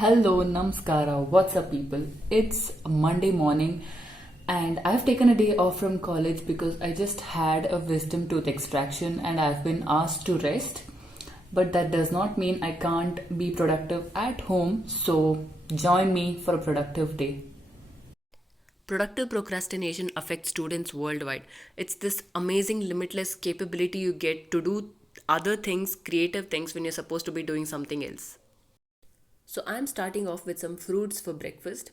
Hello, Namaskara. What's up, people? It's Monday morning, and I've taken a day off from college because I just had a wisdom tooth extraction and I've been asked to rest. But that does not mean I can't be productive at home, so join me for a productive day. Productive procrastination affects students worldwide. It's this amazing, limitless capability you get to do other things, creative things, when you're supposed to be doing something else. So, I'm starting off with some fruits for breakfast.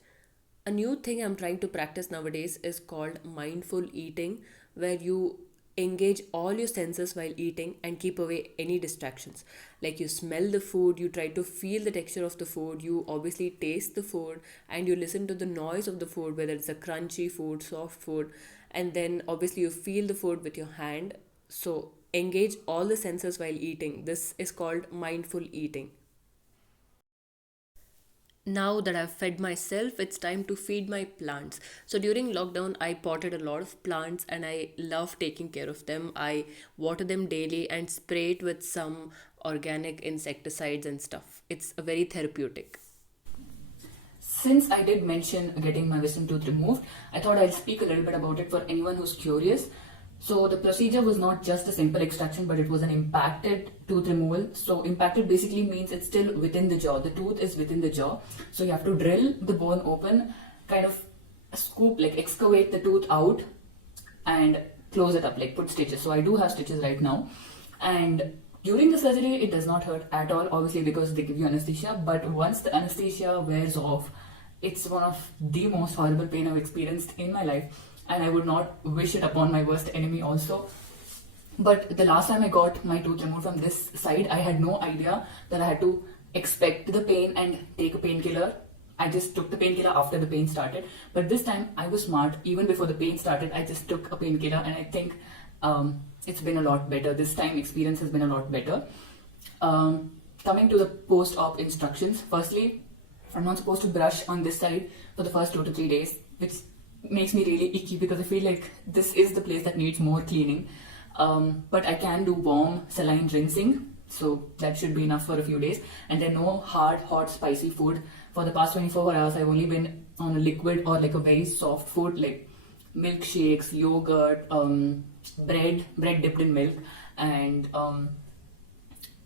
A new thing I'm trying to practice nowadays is called mindful eating, where you engage all your senses while eating and keep away any distractions. Like you smell the food, you try to feel the texture of the food, you obviously taste the food, and you listen to the noise of the food, whether it's a crunchy food, soft food, and then obviously you feel the food with your hand. So, engage all the senses while eating. This is called mindful eating. Now that I've fed myself, it's time to feed my plants. So during lockdown, I potted a lot of plants and I love taking care of them. I water them daily and spray it with some organic insecticides and stuff. It's a very therapeutic. Since I did mention getting my wisdom tooth removed, I thought I'd speak a little bit about it for anyone who's curious. So the procedure was not just a simple extraction, but it was an impacted tooth removal. So impacted basically means it's still within the jaw. The tooth is within the jaw. So you have to drill the bone open, kind of scoop, like excavate the tooth out and close it up, like put stitches. So I do have stitches right now. And during the surgery, it does not hurt at all, obviously, because they give you anesthesia. But once the anesthesia wears off, it's one of the most horrible pain I've experienced in my life, and I would not wish it upon my worst enemy also. But the last time I got my tooth removed from this side, I had no idea that I had to expect the pain and take a painkiller. I just took the painkiller after the pain started. But this time I was smart. Even before the pain started, I just took a painkiller, and I think it's been a lot better. This time experience has been a lot better. Coming to the post-op instructions, firstly, I'm not supposed to brush on this side for the first 2 to 3 days, which makes me really icky because I feel like this is the place that needs more cleaning. But I can do warm saline rinsing, so that should be enough for a few days. And then no hard, hot, spicy food. For the past 24 hours, I've only been on a liquid or like a very soft food, like milkshakes, yogurt, bread dipped in milk, and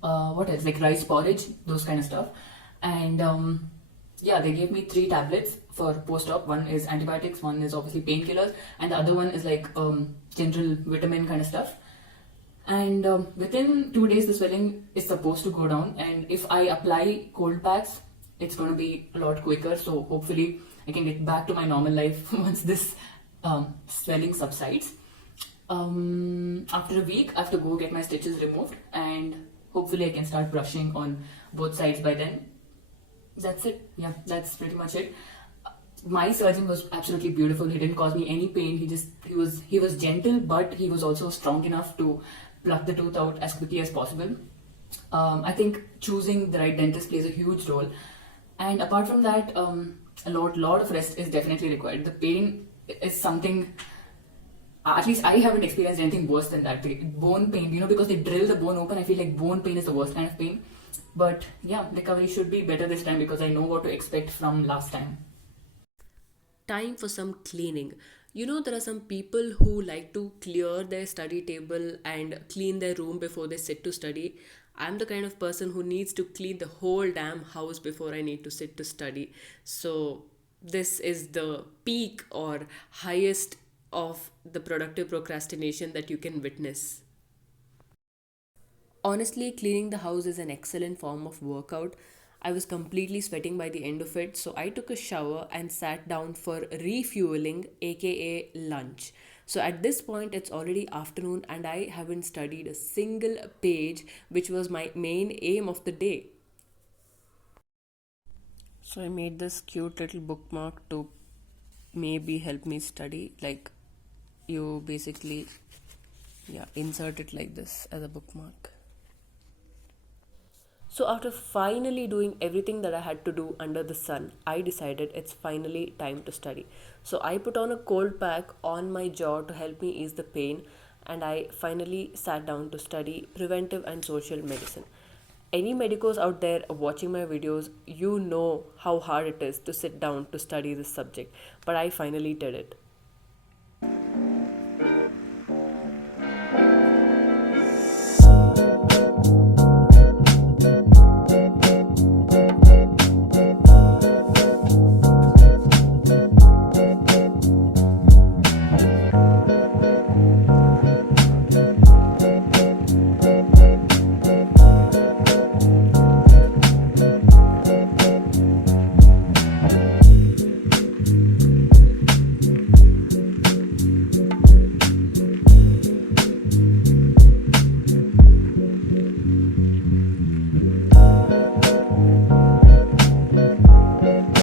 what else? Like rice porridge, those kind of stuff. And yeah, they gave me 3 tablets for post-op. One is antibiotics, one is obviously painkillers, and the other one is like general vitamin kind of stuff. And within 2 days, the swelling is supposed to go down. And if I apply cold packs, it's going to be a lot quicker. So hopefully, I can get back to my normal life once this swelling subsides. After a week, I have to go get my stitches removed, and hopefully, I can start brushing on both sides by then. That's it. Yeah, that's pretty much it. My surgeon was absolutely beautiful. He didn't cause me any pain. He was gentle, but he was also strong enough to pluck the tooth out as quickly as possible. I think choosing the right dentist plays a huge role. And apart from that, a lot of rest is definitely required. The pain is something, at least I haven't experienced anything worse than that. Bone pain, because they drill the bone open, I feel like bone pain is the worst kind of pain. But yeah, recovery should be better this time because I know what to expect from last time. Time for some cleaning. There are some people who like to clear their study table and clean their room before they sit to study. I'm the kind of person who needs to clean the whole damn house before I need to sit to study. So, this is the peak or highest of the productive procrastination that you can witness. Honestly, cleaning the house is an excellent form of workout. I was completely sweating by the end of it, so I took a shower and sat down for refueling, aka lunch. So at this point, it's already afternoon, and I haven't studied a single page, which was my main aim of the day. So I made this cute little bookmark to maybe help me study. Like, you basically, yeah, insert it like this as a bookmark. So, after finally doing everything that I had to do under the sun, I decided it's finally time to study. So, I put on a cold pack on my jaw to help me ease the pain, and I finally sat down to study preventive and social medicine. Any medicos out there watching my videos, you know how hard it is to sit down to study this subject, but I finally did it.